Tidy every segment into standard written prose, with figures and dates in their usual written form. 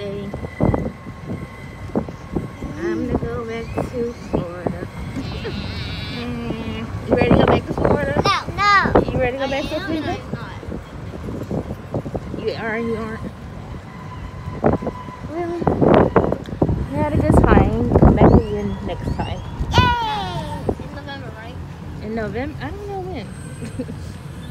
holiday. I'm gonna go back to Florida. You ready to go back to Florida? No. You ready to go back to Florida? Not. You are, you aren't. Really? We had a good time. Come back again next time. Yay! In November, right? In November? I don't know when.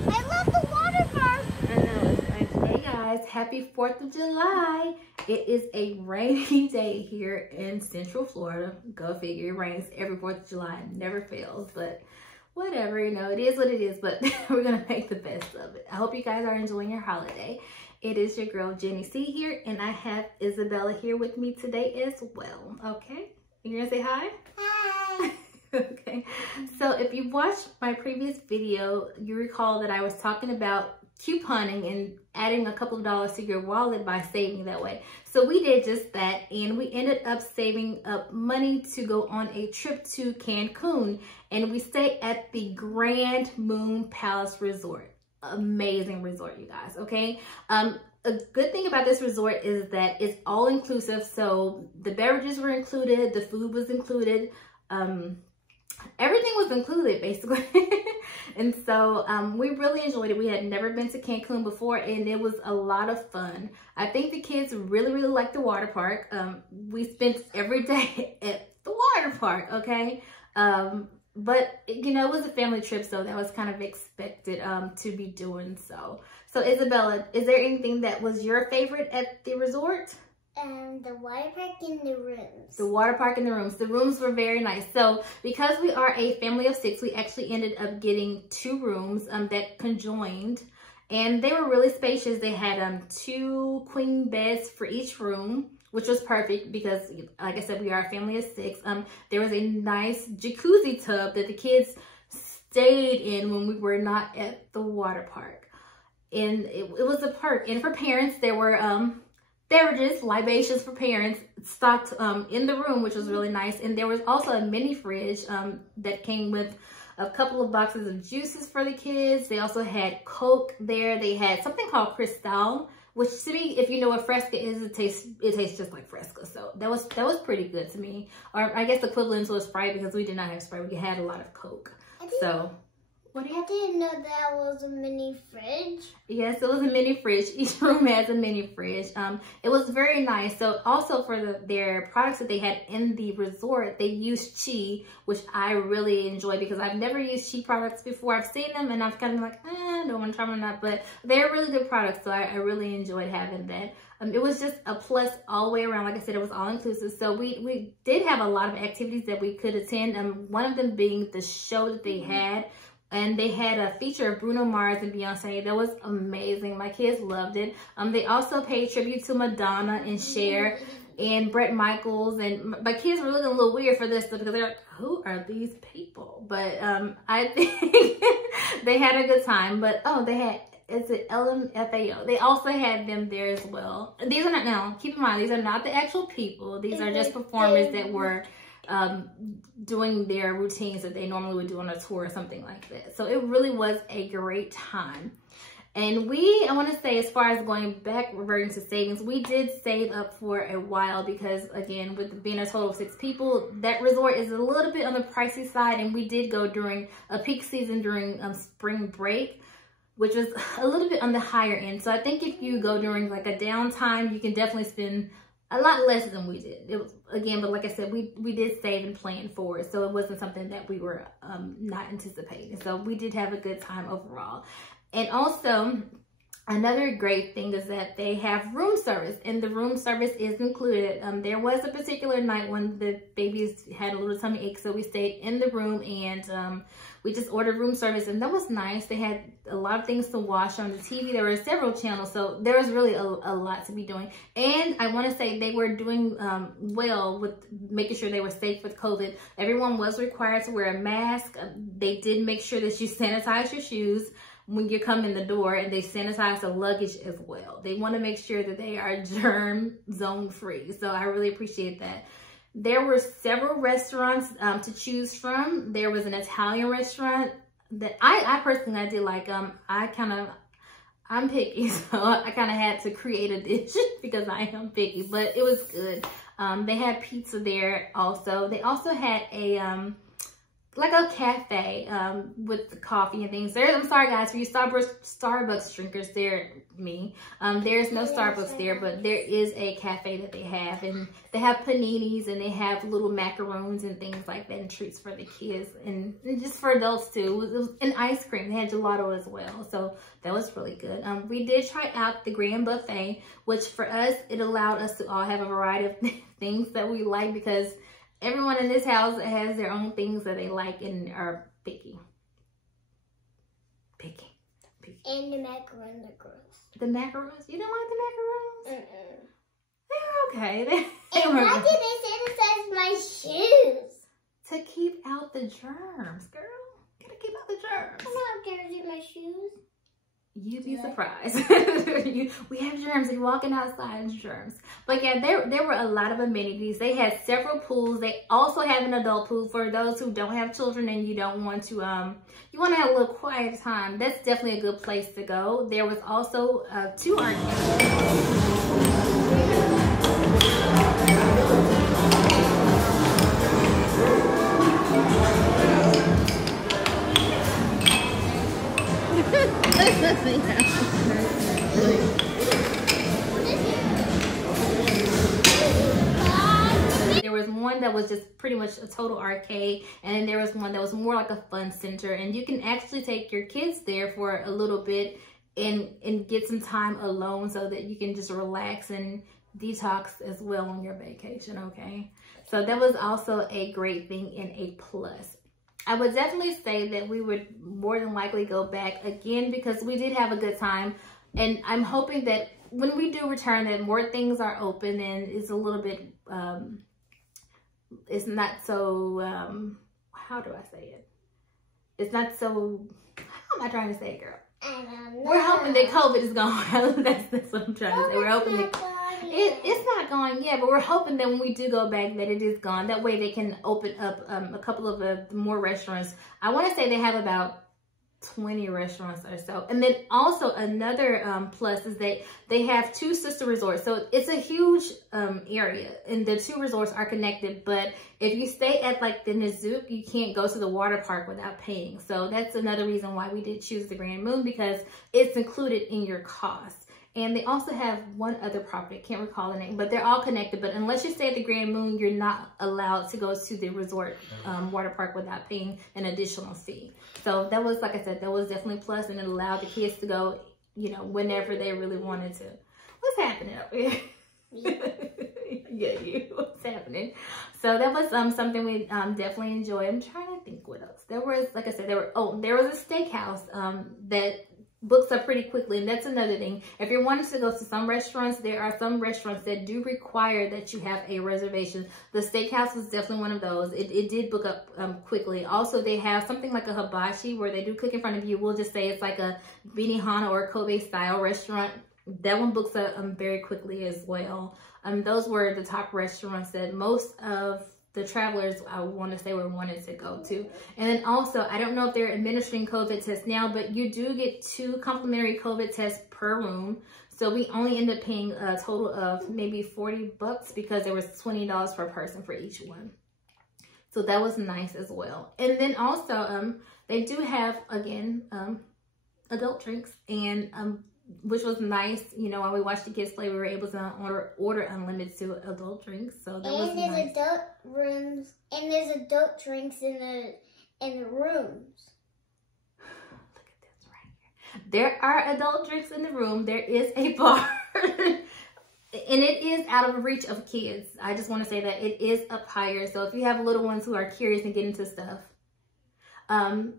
I love the water park. I know, it's nice. Hey guys, happy 4th of July. It is a rainy day here in Central Florida. Go figure, it rains every 4th of July. It never fails, but whatever, you know, it is what it is, but we're gonna make the best of it. I hope you guys are enjoying your holiday. It is your girl Jenny C here, and I have Isabella here with me today as well. Okay, you gonna say hi? Hi. Okay, so if you watched my previous video, you recall that I was talking about couponing and adding a couple of dollars to your wallet by saving that way. So we did just that, and we ended up saving up money to go on a trip to Cancun, and we stayed at the Grand Moon Palace Resort. Amazing resort, you guys. Okay, a good thing about this resort is that it's all inclusive. So the beverages were included, the food was included, everything was included basically. And so we really enjoyed it. We had never been to Cancun before, and it was a lot of fun. I think the kids really liked the water park. We spent every day at the water park, okay? But you know, it was a family trip, so that was kind of expected to be doing so. So Isabella, is there anything that was your favorite at the resort? The water park and the rooms. The water park and the rooms. The rooms were very nice. So because we are a family of 6, we actually ended up getting 2 rooms that conjoined, and they were really spacious. They had 2 queen beds for each room, which was perfect because, like I said, we are a family of 6. There was a nice jacuzzi tub that the kids stayed in when we were not at the water park. And it was a perk. And for parents, there were beverages, libations for parents, stocked in the room, which was really nice. And there was also a mini fridge that came with a couple of boxes of juices for the kids. They also had Coke there. They had something called Cristal, which to me, if you know what Fresca is, it tastes just like Fresca. So that was pretty good to me. Or I guess the equivalent was Sprite, because we did not have Sprite. We had a lot of Coke. So I didn't know that was a mini fridge. Yes, it was a mini fridge. Each room has a mini fridge. It was very nice. So also for their products that they had in the resort, they used Chi, which I really enjoy because I've never used Chi products before. I've seen them and I've kind of like, I don't want to try them or not, but they're really good products. So I really enjoyed having that. It was just a plus all the way around. Like I said, it was all inclusive. So we did have a lot of activities that we could attend. One of them being the show that they had. And they had a feature of Bruno Mars and Beyonce. That was amazing. My kids loved it. They also paid tribute to Madonna and Cher and Bret Michaels. And my kids were looking a little weird for this stuff because they're like, who are these people? But I think they had a good time. But oh, they had, is it LMFAO? They also had them there as well. These are not, now keep in mind, these are not the actual people. These are just performers that were doing their routines that they normally would do on a tour or something like that. So it really was a great time. And I want to say, as far as going back, reverting to savings, we did save up for a while because, again, with being a total of 6 people, that resort is a little bit on the pricey side, and we did go during a peak season during spring break, which was a little bit on the higher end. So I think if you go during like a downtime, you can definitely spend a lot less than we did. It was, again, but like I said, we did save and plan for it. So it wasn't something that we were not anticipating. So we did have a good time overall. And also, another great thing is that they have room service, and the room service is included. There was a particular night when the babies had a little tummy ache, so we stayed in the room and we just ordered room service, and that was nice. They had a lot of things to watch on the TV. There were several channels, so there was really a lot to be doing. And I want to say they were doing well with making sure they were safe with COVID. Everyone was required to wear a mask. They did make sure that you sanitize your shoes when you come in the door, and they sanitize the luggage as well. They want to make sure that they are germ zone free. So I really appreciate that. There were several restaurants to choose from. There was an Italian restaurant that I personally did like. I'm picky, so I kind of had to create a dish because I am picky, but it was good. They had pizza there also. They also had a like a cafe with the coffee and things. I'm sorry guys, for you Starbucks drinkers, there's no Starbucks there, but there is a cafe that they have, and they have paninis and they have little macaroons and things like that, and treats for the kids and just for adults too. It was an ice cream. They had gelato as well, so that was really good. We did try out the grand buffet, which for us, it allowed us to all have a variety of things that we like, because everyone in this house has their own things that they like and are picky. Picky. And the macarons are gross. The macarons? You don't like the macarons? They're okay. And why did they sanitize my shoes? To keep out the germs, girl. Gotta keep out the germs. I'm not dirty my shoes. You'd be surprised. We have germs, and you're walking outside and germs. But yeah, there were a lot of amenities. They had several pools. They also have an adult pool for those who don't have children and you don't want to, you want to have a little quiet time. That's definitely a good place to go. There was also 2 arcades. There was one that was just pretty much a total arcade, and then there was one that was more like a fun center, and you can actually take your kids there for a little bit and get some time alone so that you can just relax and detox as well on your vacation, okay? So that was also a great thing and a plus. I would definitely say that we would more than likely go back again because we did have a good time. And I'm hoping that when we do return, that more things are open and it's a little bit, it's not so, how do I say it? It's not so, how am I trying to say it, girl? I don't know. We're hoping that COVID is gone. that's what I'm trying to say. We're hoping that it's not gone yet, but we're hoping that when we do go back that it is gone. That way they can open up a couple of more restaurants. I want to say they have about 20 restaurants or so. And then also another plus is that they have 2 sister resorts. So it's a huge area, and the 2 resorts are connected. But if you stay at like the Nizook, you can't go to the water park without paying. So that's another reason why we did choose the Grand Moon, because it's included in your cost. And they also have one other property, I can't recall the name, but they're all connected. But unless you stay at the Grand Moon, you're not allowed to go to the resort water park without paying an additional fee. So that was, like I said, that was definitely a plus, and it allowed the kids to go, you know, whenever they really wanted to. What's happening over here? Yeah, what's happening? So that was something we definitely enjoyed. I'm trying to think what else. There was, like I said, there was a steakhouse that books up pretty quickly, and that's another thing. If you're wanting to go to some restaurants, there are some restaurants that do require that you have a reservation. The steakhouse was definitely one of those. It did book up quickly. Also, they have something like a hibachi where they do cook in front of you. We'll just say it's like a Benihana or Kobe style restaurant. That one books up very quickly as well. Those were the top restaurants that most of the travelers, I want to say, wanted to go to. And then also, I don't know if they're administering COVID tests now, but you do get 2 complimentary COVID tests per room. So we only end up paying a total of maybe $40 because there was $20 per person for each one. So that was nice as well. And then also, they do have, again, adult drinks, and which was nice. You know, while we watched the kids play, we were able to order unlimited adult drinks. So that was nice. Adult rooms, and there's adult drinks in the rooms. Look at this right here. There are adult drinks in the room. There is a bar. And it is out of reach of kids. I just want to say that it is up higher. So if you have little ones who are curious and get into stuff,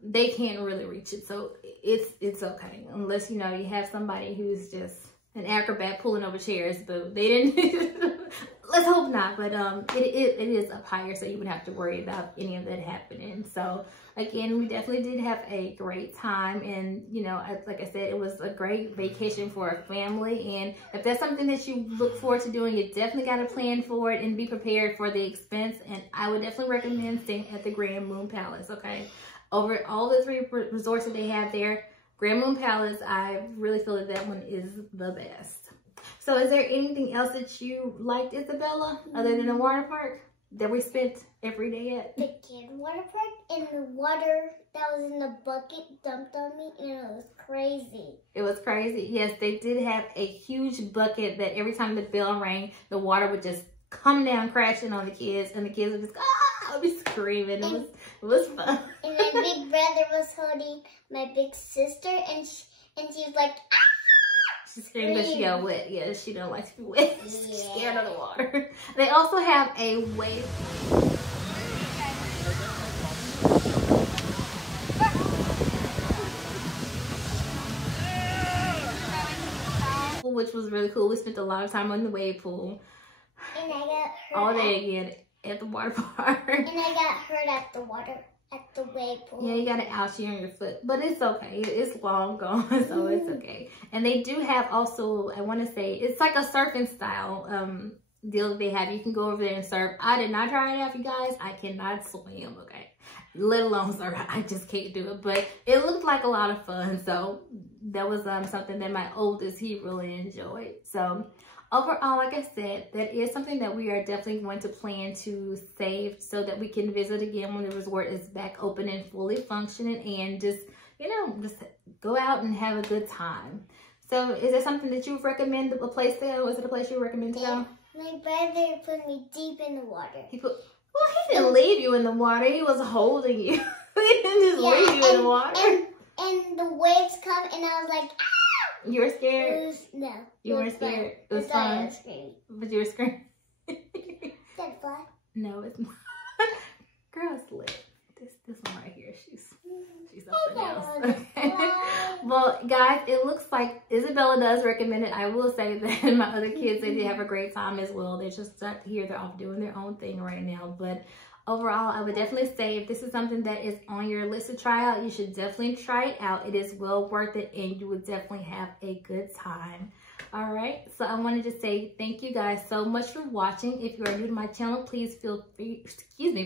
they can't really reach it. So it's okay, unless, you know, you have somebody who's just an acrobat pulling over chairs, but they didn't. Let's hope not. But it is up higher, so you wouldn't have to worry about any of that happening. So again, we definitely did have a great time, and you know, like I said, it was a great vacation for a family. And if that's something that you look forward to doing, you definitely got to plan for it and be prepared for the expense. And I would definitely recommend staying at the Grand Moon Palace. Okay. Over all the 3 resorts that they have there, Grand Moon Palace, I really feel that one is the best. So is there anything else that you liked, Isabella, other than the water park that we spent every day at? The kid water park, and the water that was in the bucket dumped on me, and it was crazy. It was crazy. Yes, they did have a huge bucket that every time the bell rang, the water would just come down crashing on the kids, and the kids would just would be screaming. It was fun. And my big brother was holding my big sister, and she was like, ah! She screamed because she got wet. Yeah, she don't like to be wet. She's scared of the water. They also have a wave pool, which was really cool. We spent a lot of time on the wave pool. And I got hurt. All day again at the water park. And I got hurt at the wave pool. Yeah, you got an ouchie on your foot, but it's okay. It's long gone, so it's okay. And they do have also, I want to say, it's like a surfing style deal that they have. You can go over there and surf. I did not try it out, you guys. I cannot swim, okay? Let alone surf. I just can't do it. But it looked like a lot of fun, so that was something that my oldest, he really enjoyed. So overall, like I said, that is something that we are definitely going to plan to save so that we can visit again when the resort is back open and fully functioning, and just, you know, just go out and have a good time. So is there something that you would recommend, a place to go? Is it a place you would recommend to go? My brother put me deep in the water. Well, he didn't leave you in the water. He was holding you. He didn't just leave you in the water. And the waves come, and I was like, ah! You were scared? No. You weren't scared? It was fun. But you were scared? That fly? No, it's not. Girl, it's lit. This one right here, she's something else. Okay. Well, guys, it looks like Isabella does recommend it. I will say that my other kids, they did have a great time as well. They're just here. They're off doing their own thing right now. But overall, I would definitely say if this is something that is on your list to try out, you should definitely try it out. It is well worth it, and you would definitely have a good time. All right, so I wanted to say thank you guys so much for watching. If you are new to my channel, please feel free,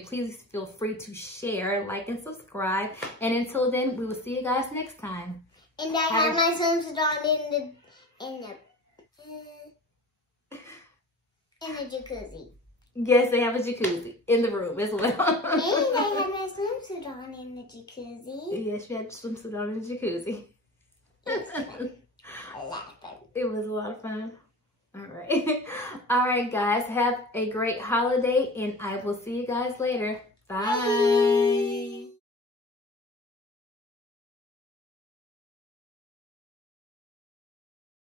please feel free to share, like, and subscribe. And until then, we will see you guys next time. And I have my swimsuit on in the jacuzzi. Yes, they have a jacuzzi in the room as well. And I had my swimsuit on in the jacuzzi. Yes, you had swimsuit on in the jacuzzi. It was a lot of fun. All right. All right, guys. Have a great holiday, and I will see you guys later. Bye.